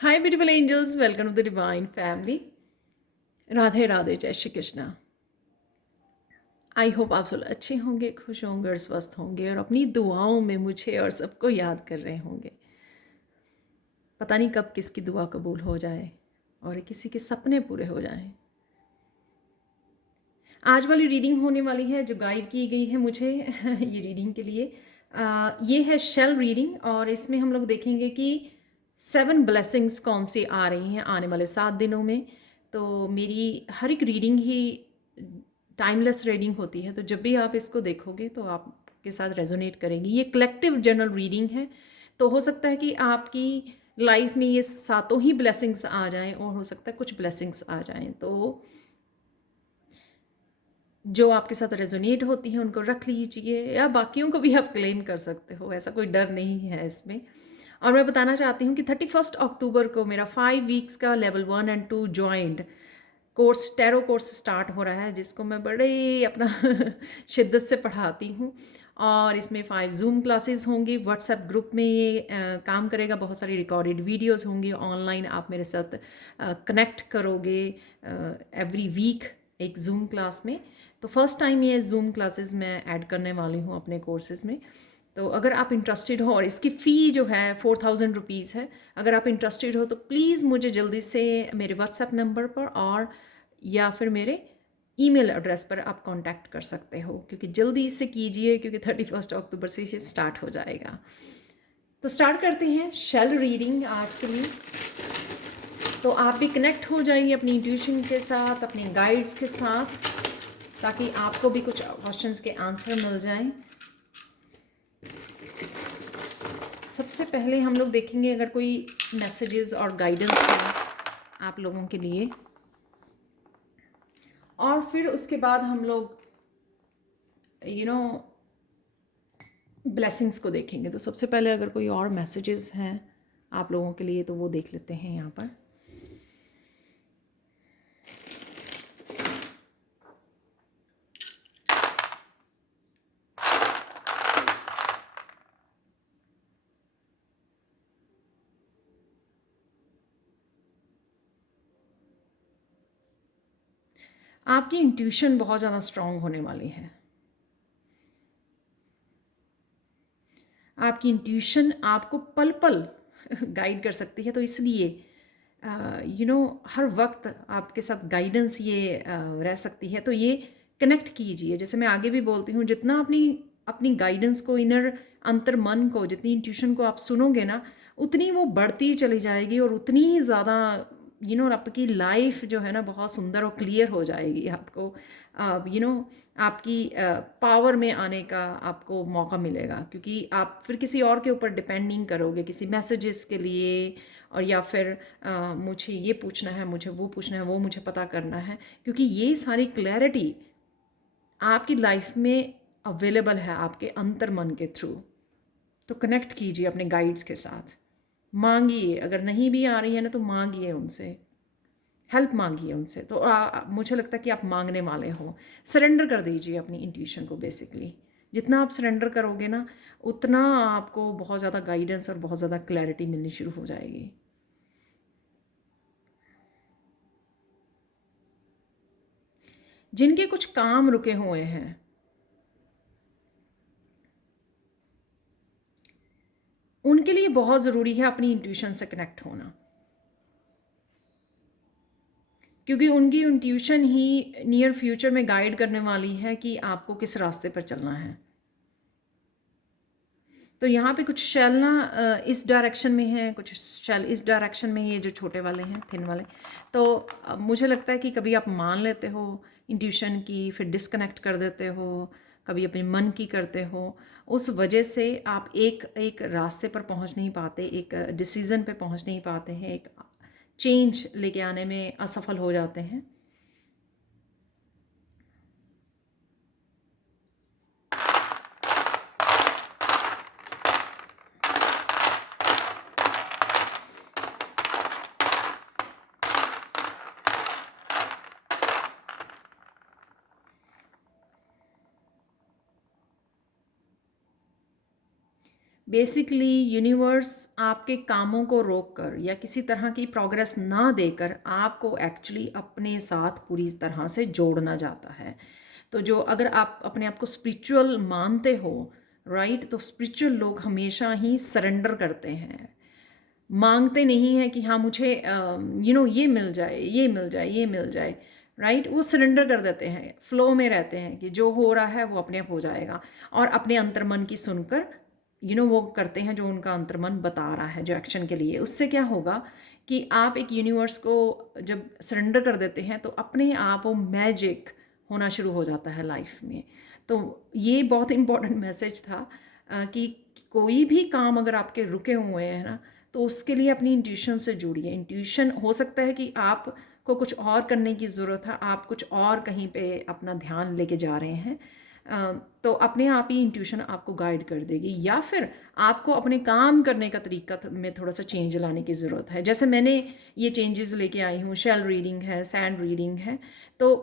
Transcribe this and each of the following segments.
Hi, beautiful angels. Welcome to the Divine Family. Radhe Radhe, जय Shri Krishna. I hope आप सब अच्छे होंगे, खुश होंगे और स्वस्थ होंगे और अपनी दुआओं में मुझे और सबको याद कर रहे होंगे। पता नहीं कब किसकी दुआ कबूल हो जाए और किसी के सपने पूरे हो जाएं। आज वाली रीडिंग होने वाली है जो गाइड की गई है मुझे ये रीडिंग के लिए। ये है शेल रीडिंग और इसमें हम लोग देखेंगे कि 7 ब्लेसिंग्स कौन सी आ रही हैं आने वाले 7 दिनों में। तो मेरी हर एक रीडिंग ही टाइमलेस रीडिंग होती है, तो जब भी आप इसको देखोगे तो आपके साथ रेजोनेट करेंगी। ये कलेक्टिव जनरल रीडिंग है, तो हो सकता है कि आपकी लाइफ में ये सातों ही ब्लेसिंग्स आ जाएं और हो सकता है कुछ ब्लेसिंग्स आ जाएं। तो जो आपके साथ रेजोनेट होती हैं उनको रख लीजिए या बाकियों को भी आप क्लेम कर सकते हो, ऐसा कोई डर नहीं है इसमें। और मैं बताना चाहती हूँ कि 31 अक्टूबर को मेरा 5 वीक्स का लेवल 1 और 2 joint course tarot course start हो रहा है, जिसको मैं बड़े अपना शिद्दत से पढ़ाती हूँ। और इसमें 5 जूम क्लासेस होंगी, व्हाट्सएप ग्रुप में ये काम करेगा, बहुत सारी रिकॉर्डेड वीडियोस होंगी, ऑनलाइन आप मेरे साथ कनेक्ट करोगे एवरी वीक एक जूम क्लास में। तो फर्स्ट टाइम ये जूम क्लासेस मैं ऐड करने वाली हूँ अपने कोर्सेज़ में। तो अगर आप इंटरेस्टेड हो, और इसकी फ़ी जो है 4000 रुपीज़ है, अगर आप इंटरेस्टेड हो तो प्लीज़ मुझे जल्दी से मेरे व्हाट्सएप नंबर पर और या फिर मेरे ईमेल एड्रेस पर आप कांटेक्ट कर सकते हो, क्योंकि जल्दी से कीजिए क्योंकि 31 अक्टूबर से इसे स्टार्ट हो जाएगा। तो स्टार्ट करते हैं शेल रीडिंग आज के लिए। तो आप भी कनेक्ट हो जाइए अपनी इंट्यूशन के साथ, अपने गाइड्स के साथ, ताकि आपको भी कुछ क्वेश्चंस के आंसर मिल जाएं। सबसे पहले हम लोग देखेंगे अगर कोई मैसेजेस और गाइडेंस है आप लोगों के लिए, और फिर उसके बाद हम लोग ब्लेसिंग्स को देखेंगे। तो सबसे पहले अगर कोई और मैसेजेस हैं आप लोगों के लिए तो वो देख लेते हैं यहाँ पर। आपकी इंट्यूशन बहुत ज़्यादा स्ट्रांग होने वाली है। आपकी इंट्यूशन आपको पल पल गाइड कर सकती है, तो इसलिए हर वक्त आपके साथ गाइडेंस ये रह सकती है। तो ये कनेक्ट कीजिए, जैसे मैं आगे भी बोलती हूँ, जितना अपनी अपनी गाइडेंस को, इनर अंतर मन को, जितनी इंट्यूशन को आप सुनोगे ना, उतनी वो बढ़ती चली जाएगी और उतनी ही ज़्यादा आपकी लाइफ जो है ना बहुत सुंदर और क्लियर हो जाएगी। आपको आपकी पावर में आने का आपको मौका मिलेगा, क्योंकि आप फिर किसी और के ऊपर डिपेंड नहीं करोगे किसी मैसेजेस के लिए, और या फिर मुझे ये पूछना है, मुझे वो पूछना है, वो मुझे पता करना है, क्योंकि ये सारी क्लैरिटी आपकी लाइफ में अवेलेबल है आपके अंतर मन के थ्रू। तो कनेक्ट कीजिए अपने गाइड्स के साथ, मांगिए, अगर नहीं भी आ रही है ना तो मांगिए उनसे, हेल्प मांगिए उनसे। तो मुझे लगता है कि आप मांगने वाले हो। सरेंडर कर दीजिए अपनी इंट्यूशन को। बेसिकली जितना आप सरेंडर करोगे ना, उतना आपको बहुत ज़्यादा गाइडेंस और बहुत ज़्यादा क्लैरिटी मिलनी शुरू हो जाएगी। जिनके कुछ काम रुके हुए हैं, उनके लिए बहुत ज़रूरी है अपनी इंट्यूशन से कनेक्ट होना, क्योंकि उनकी इंट्यूशन ही नियर फ्यूचर में गाइड करने वाली है कि आपको किस रास्ते पर चलना है। तो यहाँ पे कुछ शेल ना इस डायरेक्शन में है, कुछ शेल इस डायरेक्शन में, ये जो छोटे वाले हैं, थिन वाले। तो मुझे लगता है कि कभी आप मान लेते हो इंट्यूशन की, फिर डिस्कनेक्ट कर देते हो, कभी अपने मन की करते हो। उस वजह से आप एक एक रास्ते पर पहुँच नहीं पाते, एक डिसीज़न पे पहुँच नहीं पाते हैं, एक चेंज लेके आने में असफल हो जाते हैं। बेसिकली यूनिवर्स आपके कामों को रोक कर या किसी तरह की प्रोग्रेस ना देकर आपको एक्चुअली अपने साथ पूरी तरह से जोड़ना चाहता है। तो जो अगर आप अपने आप को स्पिरिचुअल मानते हो, राइट, तो स्पिरिचुअल लोग हमेशा ही सरेंडर करते हैं, मांगते नहीं हैं कि हाँ मुझे ये मिल जाए, ये मिल जाए, ये मिल जाए, राइट। वो सरेंडर कर देते हैं, फ्लो में रहते हैं कि जो हो रहा है वो अपने आप हो जाएगा। और अपने अंतर्मन की सुनकर वो करते हैं जो उनका अंतर्मन बता रहा है जो एक्शन के लिए। उससे क्या होगा कि आप एक यूनिवर्स को जब सरेंडर कर देते हैं तो अपने आप वो मैजिक होना शुरू हो जाता है लाइफ में। तो ये बहुत इंपॉर्टेंट मैसेज था कि कोई भी काम अगर आपके रुके हुए हैं ना, तो उसके लिए अपनी इंट्यूशन से जुड़िए। इंट्यूशन हो सकता है कि आपको कुछ और करने की ज़रूरत है, आप कुछ और कहीं पे अपना ध्यान लेके जा रहे हैं, तो अपने आप ही इंट्यूशन आपको गाइड कर देगी। या फिर आपको अपने काम करने का तरीका में थोड़ा सा चेंज लाने की ज़रूरत है। जैसे मैंने ये चेंजेस लेके आई हूँ, शेल रीडिंग है, सैंड रीडिंग है, तो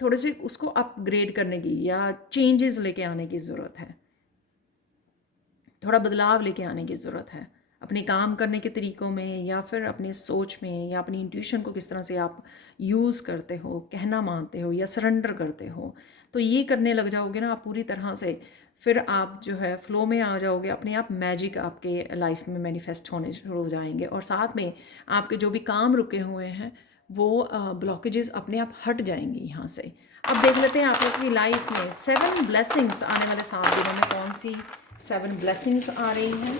थोड़े से उसको अपग्रेड करने की या चेंजेस लेके आने की ज़रूरत है, थोड़ा बदलाव लेके आने की ज़रूरत है अपने काम करने के तरीक़ों में, या फिर अपनी सोच में, या अपनी इंट्यूशन को किस तरह से आप यूज़ करते हो, कहना मानते हो या सरेंडर करते हो। तो ये करने लग जाओगे ना आप पूरी तरह से, फिर आप जो है फ़्लो में आ जाओगे, अपने आप मैजिक आपके लाइफ में मैनिफेस्ट होने शुरू हो जाएंगे। और साथ में आपके जो भी काम रुके हुए हैं वो ब्लॉकेजेस अपने आप हट जाएंगी यहाँ से। अब देख लेते हैं आप लोग की लाइफ में 7 ब्लेसिंग्स आने वाले 7 दिनों में कौन सी 7 ब्लेसिंग्स आ रही हैं।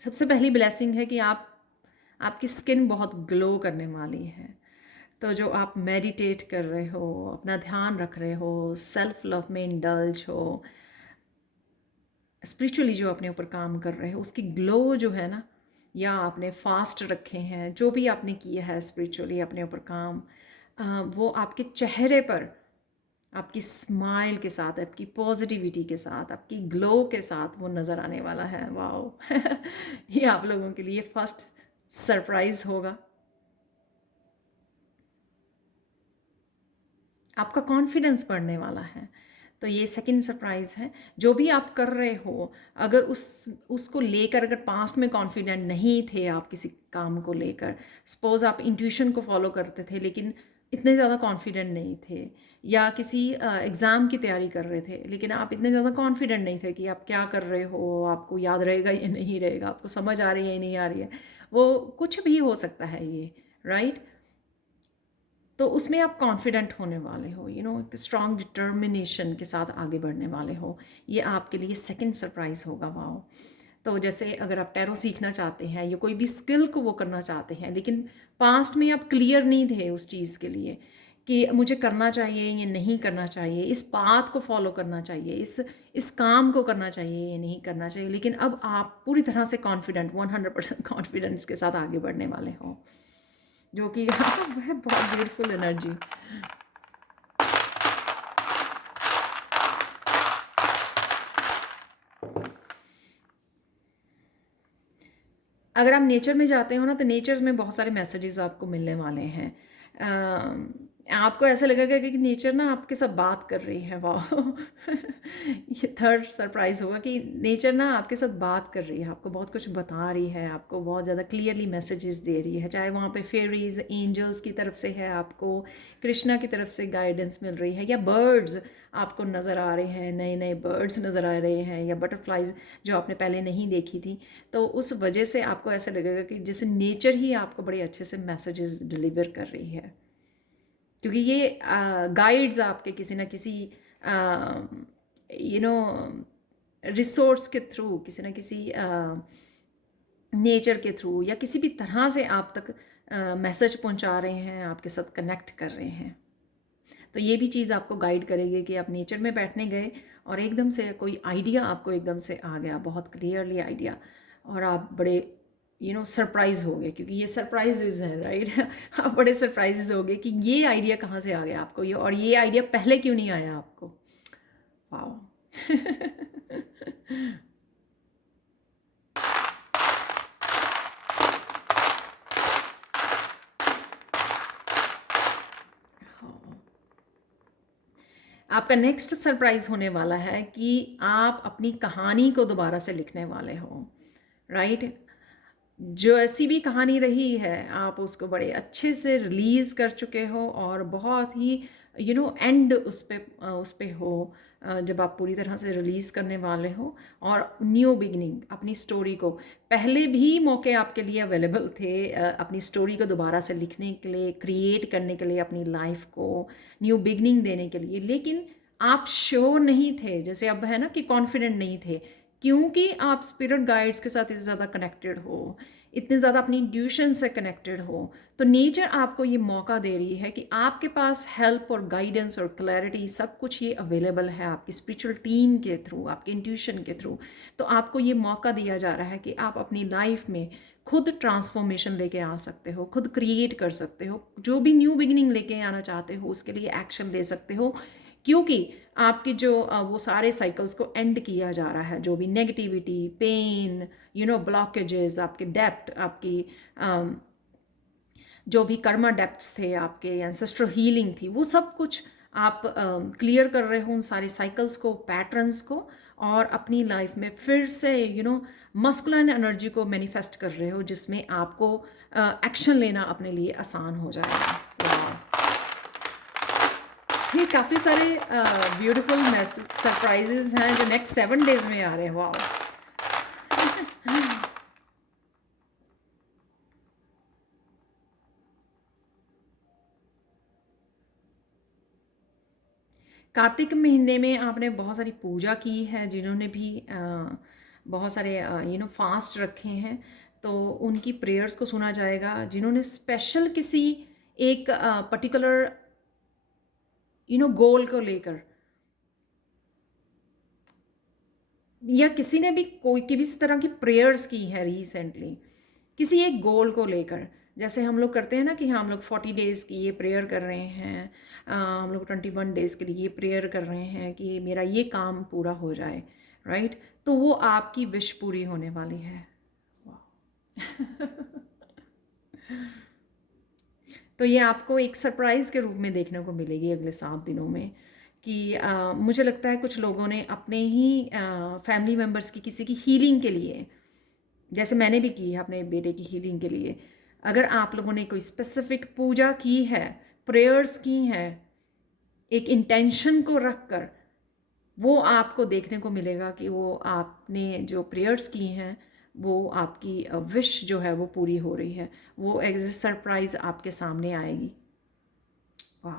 सबसे पहली ब्लेसिंग है कि आपकी स्किन बहुत ग्लो करने वाली है। तो जो आप मेडिटेट कर रहे हो, अपना ध्यान रख रहे हो, सेल्फ लव में इंडल्ज हो, स्पिरिचुअली जो अपने ऊपर काम कर रहे हो, उसकी ग्लो जो है ना, या आपने फास्ट रखे हैं, जो भी आपने किया है स्पिरिचुअली अपने ऊपर काम, वो आपके चेहरे पर आपकी स्माइल के साथ, आपकी पॉजिटिविटी के साथ, आपकी ग्लो के साथ वो नज़र आने वाला है। वाओ ये आप लोगों के लिए फर्स्ट सरप्राइज़ होगा। आपका कॉन्फिडेंस बढ़ने वाला है। तो ये सेकंड सरप्राइज़ है। जो भी आप कर रहे हो, अगर उसको लेकर अगर पास्ट में कॉन्फिडेंट नहीं थे आप किसी काम को लेकर, सपोज़ आप इंट्यूशन को फॉलो करते थे लेकिन इतने ज़्यादा कॉन्फिडेंट नहीं थे, या किसी एग्ज़ाम की तैयारी कर रहे थे लेकिन आप इतने ज़्यादा कॉन्फिडेंट नहीं थे कि आप क्या कर रहे हो, आपको याद रहेगा या नहीं रहेगा, आपको समझ आ रही है या नहीं आ रही है, वो कुछ भी हो सकता है ये, राइट। तो उसमें आप कॉन्फिडेंट होने वाले हो, एक स्ट्रॉन्ग डिटर्मिनेशन के साथ आगे बढ़ने वाले हो। ये आपके लिए सेकंड सरप्राइज़ होगा। वाओ। तो जैसे अगर आप टैरो सीखना चाहते हैं या कोई भी स्किल को वो करना चाहते हैं, लेकिन पास्ट में आप क्लियर नहीं थे उस चीज़ के लिए कि मुझे करना चाहिए या नहीं करना चाहिए, इस पाथ को फॉलो करना चाहिए, इस काम को करना चाहिए या नहीं करना चाहिए, लेकिन अब आप पूरी तरह से कॉन्फिडेंट 100% कॉन्फिडेंस के साथ आगे बढ़ने वाले हो, जो कि वह बहुत ब्यूटीफुल एनर्जी। अगर आप नेचर में जाते हो ना, तो नेचर में बहुत सारे मैसेजेस आपको मिलने वाले हैं। आपको ऐसा लगेगा कि नेचर ना आपके साथ बात कर रही है। वाह ये थर्ड सरप्राइज़ होगा कि नेचर ना आपके साथ बात कर रही है, आपको बहुत कुछ बता रही है, आपको बहुत ज़्यादा क्लियरली मैसेजेस दे रही है, चाहे वहाँ पे फेरीज एंजल्स की तरफ से है, आपको कृष्णा की तरफ से गाइडेंस मिल रही है, या बर्ड्स आपको नज़र आ रहे हैं, नए नए बर्ड्स नज़र आ रहे हैं, या बटरफ्लाइज जो आपने पहले नहीं देखी थी। तो उस वजह से आपको ऐसा लगेगा कि जैसे नेचर ही आपको बड़े अच्छे से मैसेजेस डिलीवर कर रही है, क्योंकि ये गाइड्स आपके किसी ना किसी यू नो रिसोर्स के थ्रू, किसी ना किसी नेचर के थ्रू या किसी भी तरह से आप तक मैसेज पहुंचा रहे हैं, आपके साथ कनेक्ट कर रहे हैं। तो ये भी चीज़ आपको गाइड करेगी कि आप नेचर में बैठने गए और एकदम से कोई आइडिया आपको एकदम से आ गया, बहुत क्लियरली आइडिया, और आप बड़े सरप्राइज हो गए, क्योंकि ये सरप्राइजेज हैं, राइट आप बड़े सरप्राइजेज हो गए कि ये आइडिया कहाँ से आ गया आपको, और ये आइडिया पहले क्यों नहीं आया आपको। वाओ आपका नेक्स्ट सरप्राइज होने वाला है कि आप अपनी कहानी को दोबारा से लिखने वाले हो, राइट? जो ऐसी भी कहानी रही है आप उसको बड़े अच्छे से रिलीज़ कर चुके हो और बहुत ही एंड उस पे हो, जब आप पूरी तरह से रिलीज़ करने वाले हो और न्यू बिगनिंग अपनी स्टोरी को, पहले भी मौके आपके लिए अवेलेबल थे अपनी स्टोरी को दोबारा से लिखने के लिए, क्रिएट करने के लिए, अपनी लाइफ को न्यू बिगनिंग देने के लिए, लेकिन आप श्योर नहीं थे, जैसे अब है ना कि कॉन्फिडेंट नहीं थे, क्योंकि आप स्पिरिट गाइड्स के साथ इतने ज़्यादा कनेक्टेड हो, इतने ज़्यादा अपनी इंट्यूशन से कनेक्टेड हो, तो नेचर आपको ये मौका दे रही है कि आपके पास हेल्प और गाइडेंस और क्लैरिटी सब कुछ ये अवेलेबल है आपकी स्पिरिचुअल टीम के थ्रू, आपके इंट्यूशन के थ्रू। तो आपको ये मौका दिया जा रहा है कि आप अपनी लाइफ में खुद ट्रांसफॉर्मेशन लेके आ सकते हो, खुद क्रिएट कर सकते हो, जो भी न्यू बिगिनिंग लेके आना चाहते हो उसके लिए एक्शन ले सकते हो, क्योंकि आपकी जो वो सारे साइकिल्स को एंड किया जा रहा है, जो भी नेगेटिविटी, पेन, ब्लॉकेजेस, आपके डेप्थ, आपकी जो भी कर्मा डेप्थ्स थे, आपके एंसेस्ट्रल हीलिंग थी, वो सब कुछ आप क्लियर कर रहे हो उन सारे साइकिल्स को, पैटर्न्स को, और अपनी लाइफ में फिर से मस्कुलिन एनर्जी को मैनिफेस्ट कर रहे हो, जिसमें आपको एक्शन लेना अपने लिए आसान हो जाएगा। ये काफ़ी सारे ब्यूटीफुल मैसेज सरप्राइजेज हैं जो नेक्स्ट 7 डेज में आ रहे हैं। वाओ! कार्तिक महीने में आपने बहुत सारी पूजा की है, जिन्होंने भी बहुत सारे फास्ट रखे हैं, तो उनकी प्रेयर्स को सुना जाएगा। जिन्होंने स्पेशल किसी एक पर्टिकुलर गोल को लेकर, या किसी ने भी कोई किसी तरह की प्रेयर्स की है रिसेंटली किसी एक गोल को लेकर, जैसे हम लोग करते हैं ना कि हाँ हम लोग 40 डेज़ की ये प्रेयर कर रहे हैं, हम लोग 21 डेज़ के लिए ये प्रेयर कर रहे हैं कि मेरा ये काम पूरा हो जाए, राइट? तो वो आपकी विश पूरी होने वाली है। तो ये आपको एक सरप्राइज़ के रूप में देखने को मिलेगी अगले 7 दिनों में, कि मुझे लगता है कुछ लोगों ने अपने ही फैमिली मेम्बर्स की किसी की हीलिंग के लिए, जैसे मैंने भी की है अपने बेटे की हीलिंग के लिए, अगर आप लोगों ने कोई स्पेसिफिक पूजा की है, प्रेयर्स की हैं, एक इंटेंशन को रख कर, वो आपको देखने को मिलेगा कि वो आपने जो प्रेयर्स की हैं वो आपकी विश जो है वो पूरी हो रही है, वो एज ए सरप्राइज़ आपके सामने आएगी। वाह!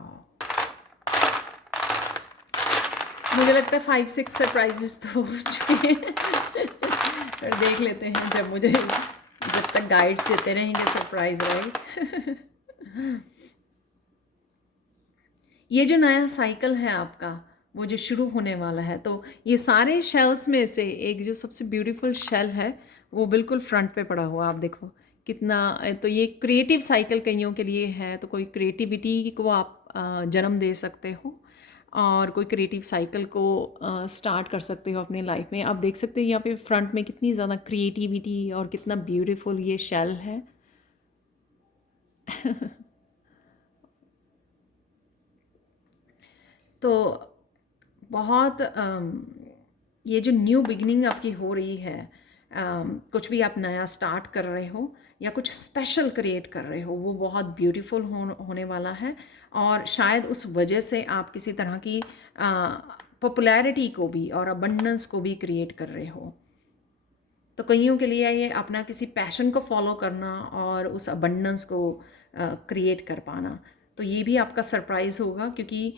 मुझे लगता है 5-6 सरप्राइजेस तो हो चुके हैं। पर देख लेते हैं जब तक गाइड्स देते रहेंगे सरप्राइज, राइट? ये जो नया साइकिल है आपका, वो जो शुरू होने वाला है, तो ये सारे शेल्स में से एक जो सबसे ब्यूटीफुल शेल है वो बिल्कुल फ्रंट पे पड़ा हुआ, आप देखो कितना। तो ये क्रिएटिव साइकिल कईयों के लिए है, तो कोई क्रिएटिविटी को आप जन्म दे सकते हो और कोई क्रिएटिव साइकिल को स्टार्ट कर सकते हो अपनी लाइफ में। आप देख सकते हो यहाँ पे फ्रंट में कितनी ज़्यादा क्रिएटिविटी और कितना ब्यूटीफुल ये शेल है। तो बहुत ये जो न्यू बिगनिंग आपकी हो रही है, कुछ भी आप नया स्टार्ट कर रहे हो या कुछ स्पेशल क्रिएट कर रहे हो, वो बहुत ब्यूटीफुल होने वाला है, और शायद उस वजह से आप किसी तरह की पॉपुलैरिटी को भी और अबंडेंस को भी क्रिएट कर रहे हो। तो कईयों के लिए ये अपना किसी पैशन को फॉलो करना और उस अबंडेंस को क्रिएट कर पाना, तो ये भी आपका सरप्राइज़ होगा, क्योंकि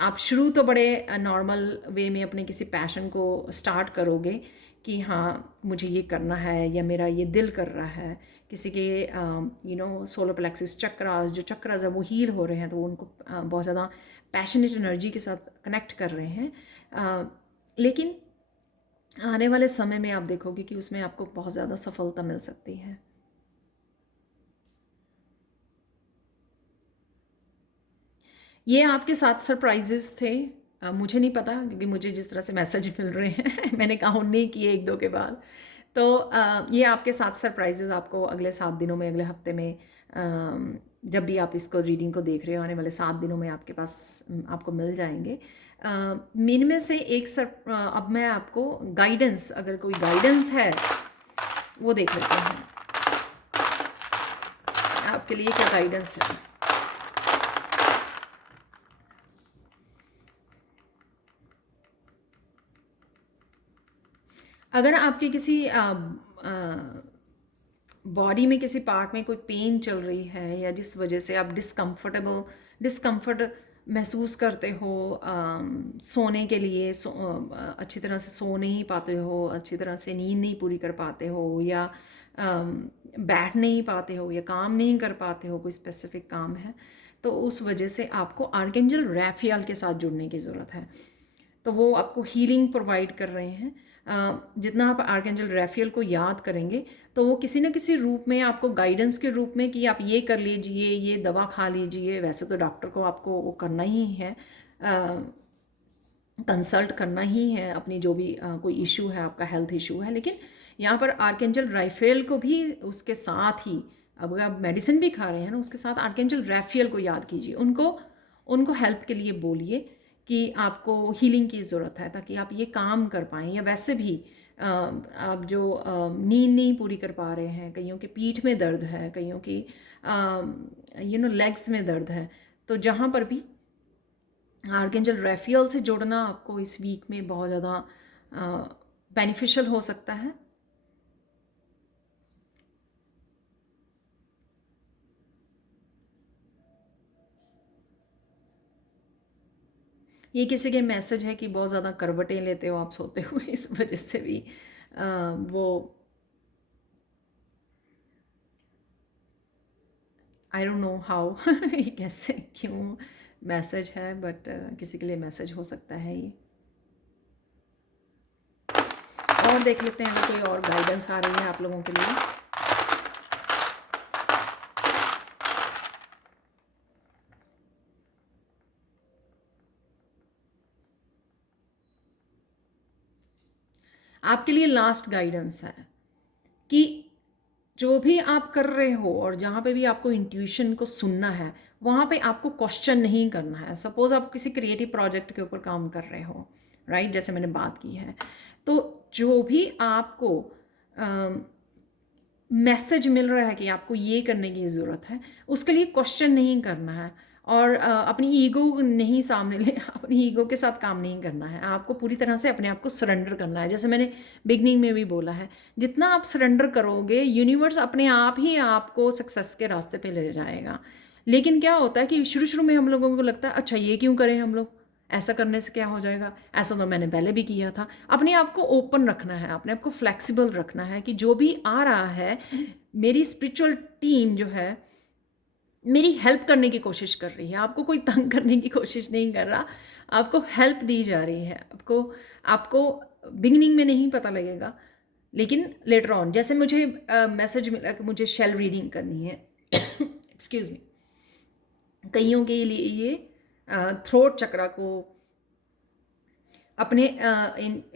आप शुरू तो बड़े नॉर्मल वे में अपने किसी पैशन को स्टार्ट करोगे कि हाँ मुझे ये करना है या मेरा ये दिल कर रहा है। किसी के सोलर प्लेक्सिस चक्रास, जो चक्रास है वो हील हो रहे हैं, तो वो उनको बहुत ज़्यादा पैशनेट एनर्जी के साथ कनेक्ट कर रहे हैं, लेकिन आने वाले समय में आप देखोगे कि उसमें आपको बहुत ज़्यादा सफलता मिल सकती है। ये आपके साथ सरप्राइजेस थे। मुझे नहीं पता, क्योंकि मुझे जिस तरह से मैसेज मिल रहे हैं मैंने काउंट नहीं किए 1-2 के बाद। तो ये आपके साथ सरप्राइजेस आपको अगले 7 दिनों में, अगले हफ्ते में जब भी आप इसको रीडिंग को देख रहे हो, आने वाले 7 दिनों में आपके पास आपको मिल जाएंगे। मीन में से एक अब मैं आपको गाइडेंस, अगर कोई गाइडेंस है वो देख लेते हैं आपके लिए क्या गाइडेंस है। अगर आपके किसी बॉडी में किसी पार्ट में कोई पेन चल रही है, या जिस वजह से आप डिस्कम्फर्ट महसूस करते हो, सोने के लिए अच्छी तरह से सो नहीं पाते हो, अच्छी तरह से नींद नहीं पूरी कर पाते हो, या बैठ नहीं पाते हो, या काम नहीं कर पाते हो, कोई स्पेसिफिक काम है, तो उस वजह से आपको आर्कएंजल रैफियल के साथ जुड़ने की ज़रूरत है। तो वो आपको हीलिंग प्रोवाइड कर रहे हैं। जितना आप आर्कएंजल रैफियल को याद करेंगे तो वो किसी न किसी रूप में आपको गाइडेंस के रूप में कि आप ये कर लीजिए, ये दवा खा लीजिए। वैसे तो डॉक्टर को आपको वो करना ही है, कंसल्ट करना ही है अपनी जो भी कोई इशू है, आपका हेल्थ इशू है। लेकिन यहाँ पर आर्कएंजल राफेल को भी उसके साथ ही, अब अगर आप मेडिसिन भी खा रहे हैं ना, उसके साथ आर्कएंजल रैफियल को याद कीजिए, उनको हेल्प के लिए बोलिए कि आपको हीलिंग की ज़रूरत है, ताकि आप ये काम कर पाएँ। या वैसे भी आप जो नींद नहीं पूरी कर पा रहे हैं, कईयों के पीठ में दर्द है, कईयों की लेग्स में दर्द है, तो जहाँ पर भी आर्कएंजल रैफियल से जोड़ना आपको इस वीक में बहुत ज़्यादा बेनिफिशियल हो सकता है। ये किसी के मैसेज है कि बहुत ज़्यादा करवटें लेते हो आप सोते हुए, इस वजह से भी वो आई डोंट नो हाउ ये कैसे क्यों मैसेज है, बट किसी के लिए मैसेज हो सकता है ये। और देख लेते हैं अगर कोई और गाइडेंस आ रही है आप लोगों के लिए। आपके लिए लास्ट गाइडेंस है कि जो भी आप कर रहे हो और जहाँ पे भी आपको इंट्यूशन को सुनना है, वहाँ पे आपको क्वेश्चन नहीं करना है। सपोज़ आप किसी क्रिएटिव प्रोजेक्ट के ऊपर काम कर रहे हो, राइट, जैसे मैंने बात की है, तो जो भी आपको मैसेज मिल रहा है कि आपको ये करने की ज़रूरत है, उसके लिए क्वेश्चन नहीं करना है, और अपनी ईगो नहीं सामने ले अपनी ईगो के साथ काम नहीं करना है। आपको पूरी तरह से अपने आप को सरेंडर करना है। जैसे मैंने बिगनिंग में भी बोला है, जितना आप सरेंडर करोगे, यूनिवर्स अपने आप ही आपको सक्सेस के रास्ते पे ले जाएगा। लेकिन क्या होता है कि शुरू शुरू में हम लोगों को लगता है अच्छा ये क्यों करें हम लोग, ऐसा करने से क्या हो जाएगा, ऐसा तो मैंने पहले भी किया था। अपने आप को ओपन रखना है, अपने आप को फ्लेक्सिबल रखना है कि जो भी आ रहा है, मेरी स्पिरिचुअल टीम जो है मेरी हेल्प करने की कोशिश कर रही है। आपको कोई तंग करने की कोशिश नहीं कर रहा, आपको हेल्प दी जा रही है। आपको बिगिनिंग में नहीं पता लगेगा, लेकिन लेटर ऑन, जैसे मुझे मैसेज मिला कि मुझे शेल रीडिंग करनी है एक्सक्यूज़ मी, कईयों के लिए ये थ्रोट चक्रा को, अपने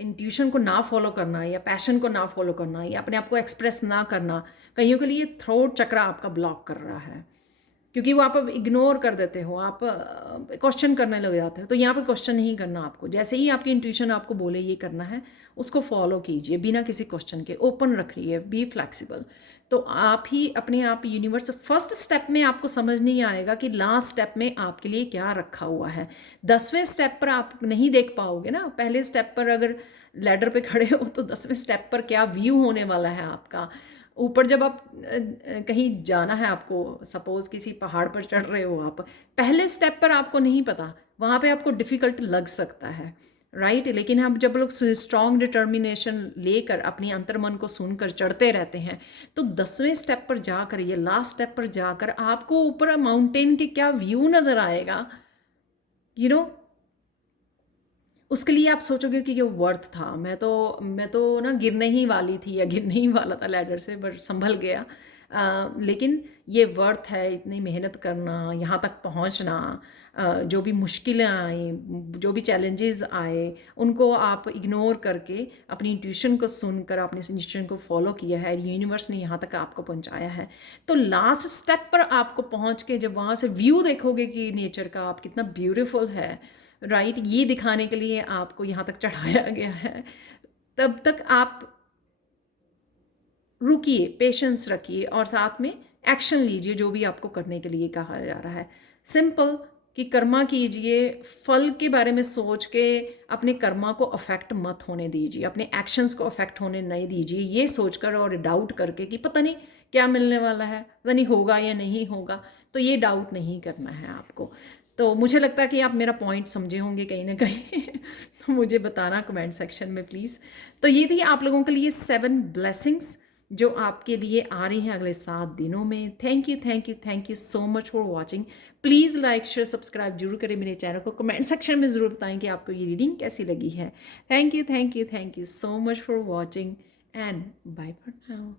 इंट्यूशन को ना फॉलो करना, या पैशन को ना फॉलो करना, या अपने आप को एक्सप्रेस ना करना, कईयों के लिए थ्रोट चक्रा आपका ब्लॉक कर रहा है, क्योंकि वो आप इग्नोर कर देते हो, आप क्वेश्चन करने लग जाते हो। तो यहाँ पे क्वेश्चन नहीं करना आपको। जैसे ही आपकी इंट्यूशन आपको बोले ये करना है, उसको फॉलो कीजिए बिना किसी क्वेश्चन के। ओपन रखिए, बी फ्लैक्सिबल। तो आप ही अपने आप यूनिवर्स, फर्स्ट स्टेप में आपको समझ नहीं आएगा कि लास्ट स्टेप में आपके लिए क्या रखा हुआ है। 10वें स्टेप पर आप नहीं देख पाओगे ना। पहले स्टेप पर अगर लैडर पे खड़े हो तो 10वें स्टेप पर क्या व्यू होने वाला है आपका। ऊपर जब आप कहीं जाना है आपको, सपोज़ किसी पहाड़ पर चढ़ रहे हो आप, पहले स्टेप पर आपको नहीं पता, वहाँ पे आपको डिफ़िकल्ट लग सकता है, राइट। लेकिन हम जब लोग स्ट्रॉन्ग डिटर्मिनेशन लेकर अपनी अंतर्मन को सुनकर चढ़ते रहते हैं, तो 10वें स्टेप पर जाकर, ये लास्ट स्टेप पर जाकर आपको ऊपर माउंटेन के क्या व्यू नज़र आएगा, यू नो। उसके लिए आप सोचोगे कि ये वर्थ था। मैं तो ना गिरने ही वाली थी, या गिरने ही वाला था लैडर से, बट संभल गया। लेकिन ये वर्थ है इतनी मेहनत करना, यहाँ तक पहुँचना। जो भी मुश्किलें आए, जो भी चैलेंजेस आए, उनको आप इग्नोर करके अपनी इंट्यूशन को सुनकर आपने इस इंट्यूशन को फॉलो किया है, यूनिवर्स ने यहाँ तक आपको पहुँचाया है। तो लास्ट स्टेप पर आपको पहुँच के जब वहाँ से व्यू देखोगे कि नेचर का आप कितना ब्यूटीफुल है, राइट, ये दिखाने के लिए आपको यहाँ तक चढ़ाया गया है, तब तक आप रुकिए, पेशेंस रखिए और साथ में एक्शन लीजिए जो भी आपको करने के लिए कहा जा रहा है। सिंपल कि कर्मा कीजिए, फल के बारे में सोच के अपने कर्मा को अफेक्ट मत होने दीजिए, अपने एक्शंस को अफेक्ट होने नहीं दीजिए, ये सोचकर और डाउट करके कि पता नहीं क्या मिलने वाला है, पता नहीं होगा या नहीं होगा, तो ये डाउट नहीं करना है आपको। तो मुझे लगता है कि आप मेरा पॉइंट समझे होंगे कहीं ना कहीं तो मुझे बताना कमेंट सेक्शन में प्लीज़। तो ये थी आप लोगों के लिए 7 ब्लेसिंग्स जो आपके लिए आ रही हैं अगले 7 दिनों में। Thank you thank you thank you so much for watching. Please like share subscribe जरूर करें मेरे चैनल को, कमेंट सेक्शन में ज़रूर बताएं कि आपको ये रीडिंग कैसी लगी है। Thank you so much for watching and bye for now.